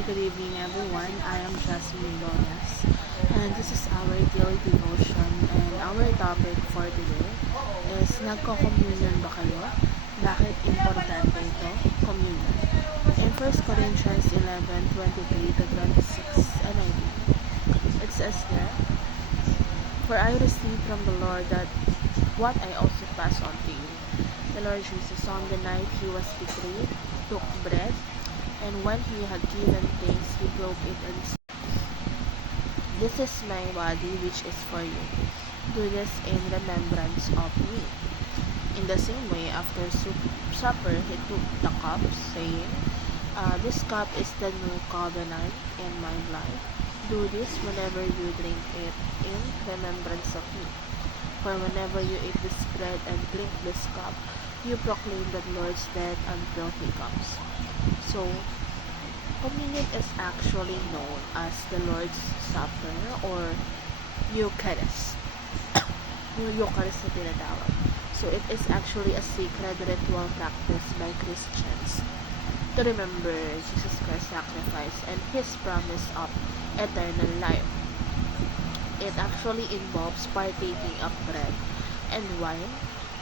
Hi, good evening everyone. I am Jasmine Lonas and this is our daily devotion, and our topic for today is nagko-communion ba kayo? Bakit importante ito? Communion. In 1 Corinthians 11:23 to 26 NIV, it says here, "For I received from the Lord that what I also pass on to you. The Lord Jesus, on the night he was betrayed, took bread, and when he had given thanks, he broke it and said, 'This is my body which is for you. Do this in remembrance of me.' In the same way, after supper, he took the cup, saying, 'This cup is the new covenant in my blood. Do this whenever you drink it in remembrance of me. For whenever you eat this bread and drink this cup, you proclaim the Lord's death until he comes.'" So, communion is actually known as the Lord's Supper or Eucharist. Yung Eucharist na tinatawag. So, it is actually a sacred ritual practice by Christians to remember Jesus Christ's sacrifice and His promise of eternal life. It actually involves partaking of bread and wine,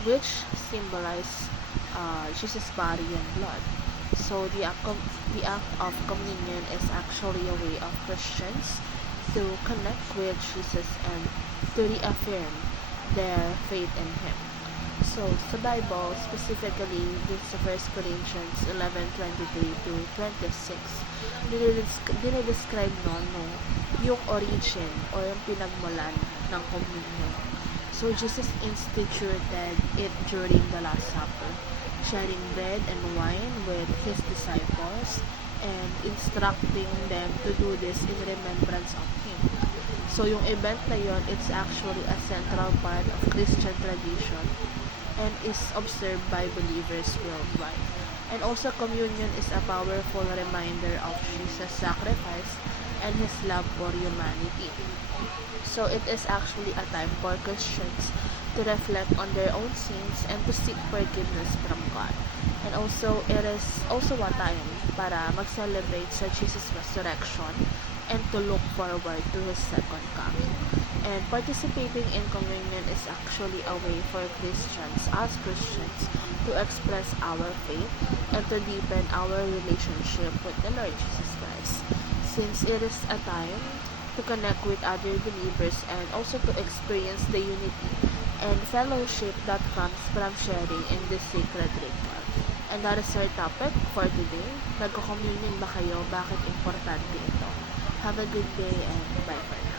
which symbolize Jesus' body and blood. So the act of communion is actually a way of Christians to connect with Jesus and to reaffirm their faith in Him. So sa Bible, specifically this sa 1 Corinthians 11:23 to 26, dinidescribe no yung origin or yung pinagmulan ng communion. So Jesus instituted it during the Last Supper, sharing bread and wine with His disciples and instructing them to do this in remembrance of Him. So yung event na yon, it's actually a central part of Christian tradition and is observed by believers worldwide. And also, communion is a powerful reminder of Jesus' sacrifice and His love for humanity. So it is actually a time for Christians to reflect on their own sins and to seek forgiveness from God. And also, it is also a time para mag-celebrate sa Jesus' resurrection and to look forward to His second coming. And participating in communion is actually a way for Christians, as Christians, to express our faith and to deepen our relationship with the Lord Jesus Christ, since it is a time to connect with other believers and also to experience the unity and fellowship that comes from sharing in this sacred ritual. And that is our topic for today. Nagko-communion ba kayo? Bakit importante ito? Have a good day and bye for now.